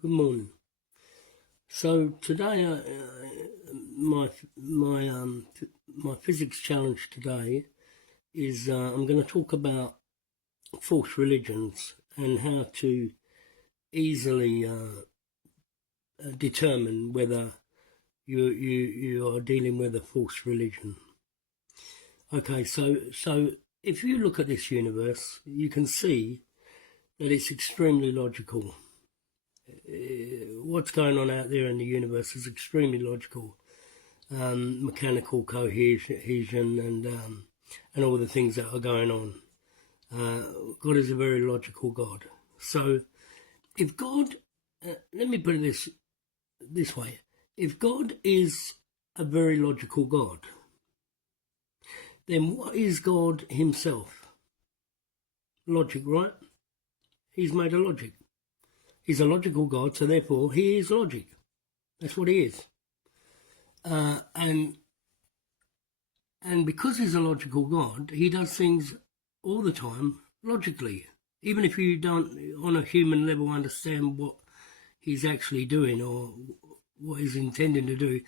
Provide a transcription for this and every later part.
Good morning. So today, my physics challenge today is I'm going to talk about false religions and how to easily determine whether you are dealing with a false religion. Okay, so if you look at this universe, you can see that it's extremely logical. What's going on out there in the universe is extremely logical. Mechanical cohesion and all the things that are going on. God is a very logical God. So if God, let me put it this way, if God is a very logical God, then what is God himself? Logic, right? He's made of logic. He's a logical God, so therefore he is logic. That's what he is. And because he's a logical God, he does things all the time logically. Even if you don't, on a human level, understand what he's actually doing or what he's intending to do,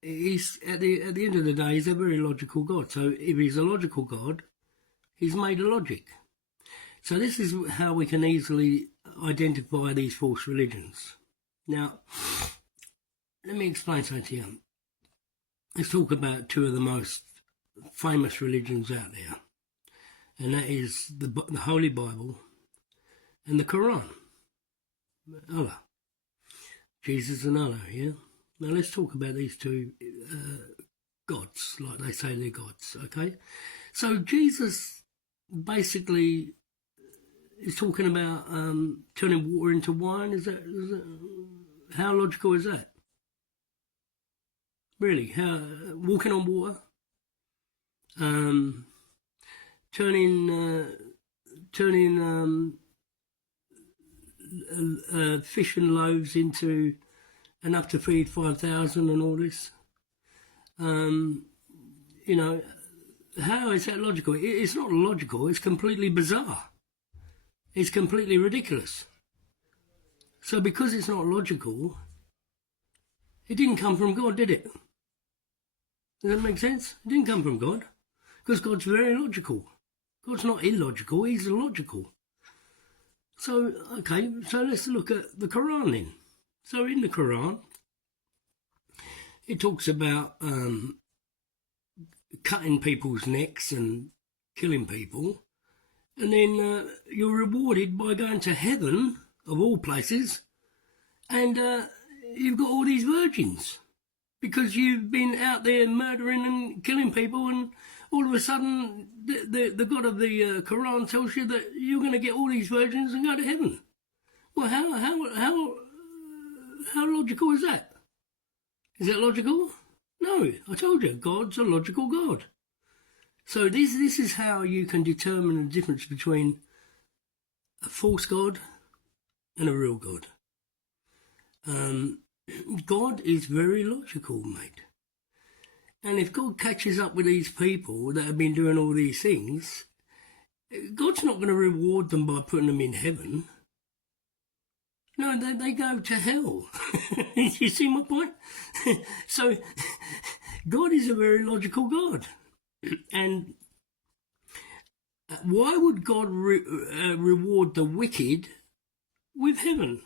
he's at the end of the day, he's a very logical God. So if he's a logical God, he's made of logic. So this is how we can easily identify these false religions. Now, let me explain something to you. Let's talk about two of the most famous religions out there, and that is the Holy Bible and the Quran. Allah. Jesus and Allah, yeah? Now let's talk about these two gods, like they say they're gods, okay? So Jesus basically is talking about turning water into wine. Is that how logical is that? Really, walking on water, turning fish and loaves into enough to feed 5,000 and all this. How is that logical? It's not logical. It's completely bizarre. It's completely ridiculous. So because it's not logical, it didn't come from God, did it? Does that make sense? It didn't come from God, because God's very logical. God's not illogical, he's logical. So, okay, so let's look at the Quran then. So in the Quran, it talks about cutting people's necks and killing people, and then you're rewarded by going to heaven, of all places, and you've got all these virgins because you've been out there murdering and killing people, and all of a sudden the God of the Quran tells you that you're going to get all these virgins and go to heaven. Well, how logical is that? Is it logical? No, I told you, God's a logical God. So this is how you can determine the difference between a false God and a real God. God is very logical, mate. And if God catches up with these people that have been doing all these things, God's not going to reward them by putting them in heaven. No, they go to hell. You see my point? So, God is a very logical God. And why would God reward the wicked with heaven?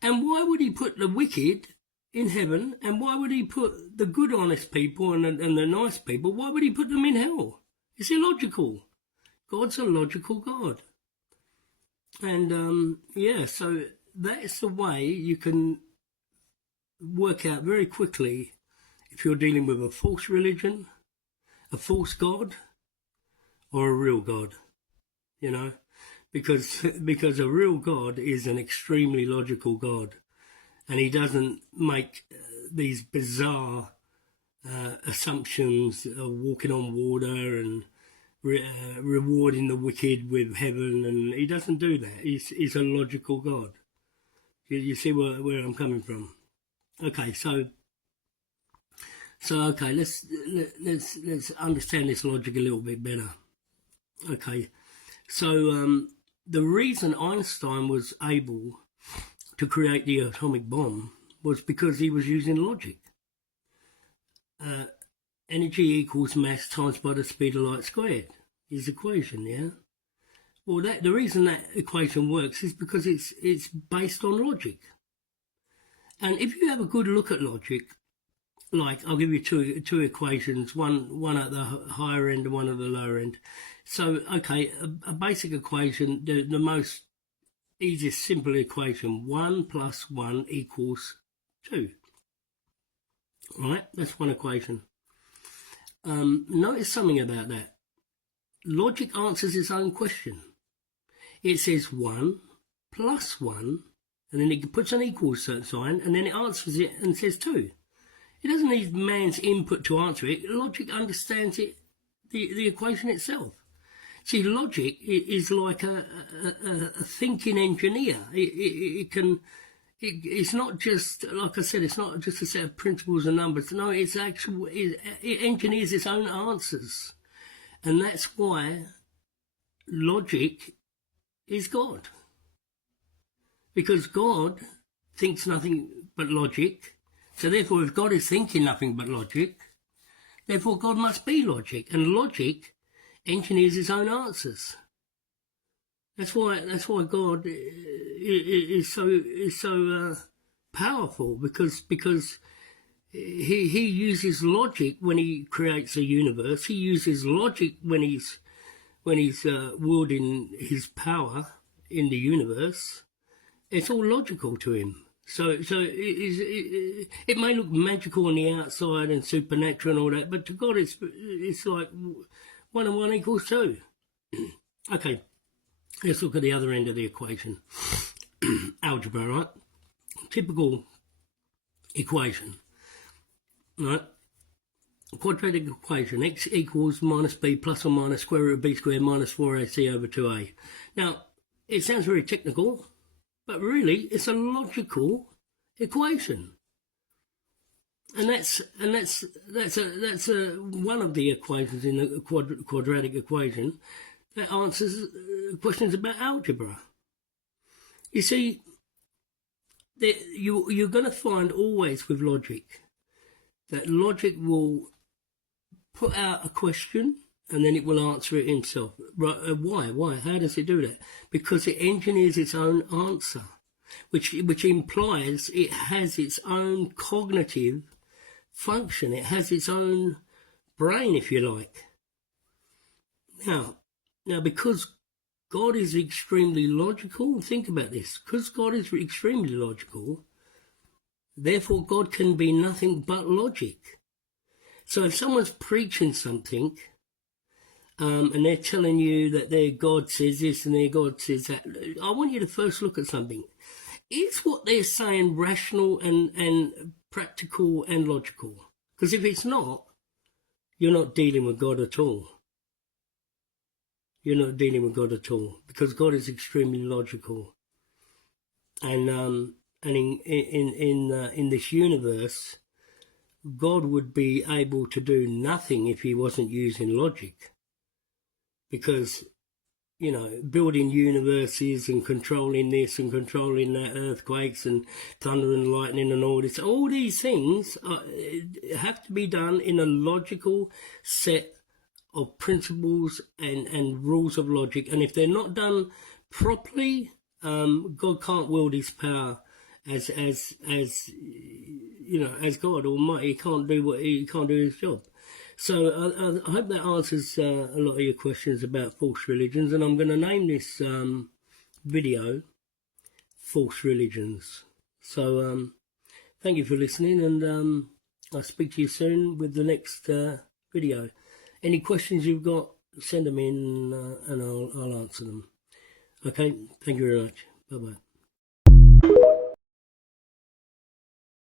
And why would he put the wicked in heaven? And why would he put the good, honest people and the nice people, why would he put them in hell? It's illogical. God's a logical God. And, so that's the way you can work out very quickly if you're dealing with a false religion, a false God, or a real God, because a real God is an extremely logical God, and he doesn't make these bizarre assumptions of walking on water and rewarding the wicked with heaven, and he doesn't do that. He's a logical God. You see where I'm coming from? Okay, so okay, let's understand this logic a little bit better. Okay, so the reason Einstein was able to create the atomic bomb was because he was using logic. Energy equals mass times by the speed of light squared. His equation, yeah? Well, the reason that equation works is because it's based on logic. And if you have a good look at logic, like I'll give you two equations, one at the higher end and one at the lower end. So, okay, a basic equation, the most easiest simple equation, 1 plus 1 equals 2. Right, that's one equation. Notice something about that. Logic answers its own question. It says 1 plus 1, and then it puts an equal sign, and then it answers it and says 2. It doesn't need man's input to answer it. Logic understands it, the equation itself. See, logic is like a thinking engineer. It's not just, like I said, it's not just a set of principles and numbers. No, it engineers its own answers. And that's why logic is God. Because God thinks nothing but logic. So therefore, if God is thinking nothing but logic, therefore God must be logic. And logic engineers its own answers. That's why God is so powerful, because he uses logic when he creates a universe. He uses logic when he's wielding his power in the universe. It's all logical to him. So it may look magical on the outside and supernatural and all that, but to God it's like 1 and 1 equals 2. Okay, let's look at the other end of the equation. Algebra, right? Typical equation, right? Quadratic equation, x equals minus b plus or minus square root of b squared minus 4ac over 2a. Now, it sounds very technical, but really it's a logical equation. And that's one of the equations in the quadratic equation that answers questions about algebra. You see, you're going to find always with logic that logic will put out a question and then it will answer it himself. Right? Why? How does it do that? Because it engineers its own answer, which implies it has its own cognitive function. It has its own brain, if you like. Now, because God is extremely logical, think about this. Because God is extremely logical, therefore God can be nothing but logic. So if someone's preaching something, and they're telling you that their God says this and their God says that, I want you to first look at something. Is what they're saying rational and practical and logical? Because if it's not, you're not dealing with God at all. You're not dealing with God at all, because God is extremely logical. And in this universe, God would be able to do nothing if he wasn't using logic. Because, building universes and controlling this and controlling that, earthquakes and thunder and lightning and all these things have to be done in a logical set of principles and rules of logic. And if they're not done properly, God can't wield his power as God Almighty. He can't do his job. So I hope that answers a lot of your questions about false religions, and I'm going to name this video False Religions. So thank you for listening, and I'll speak to you soon with the next video. Any questions you've got, send them in and I'll answer them. Okay, thank you very much. Bye-bye.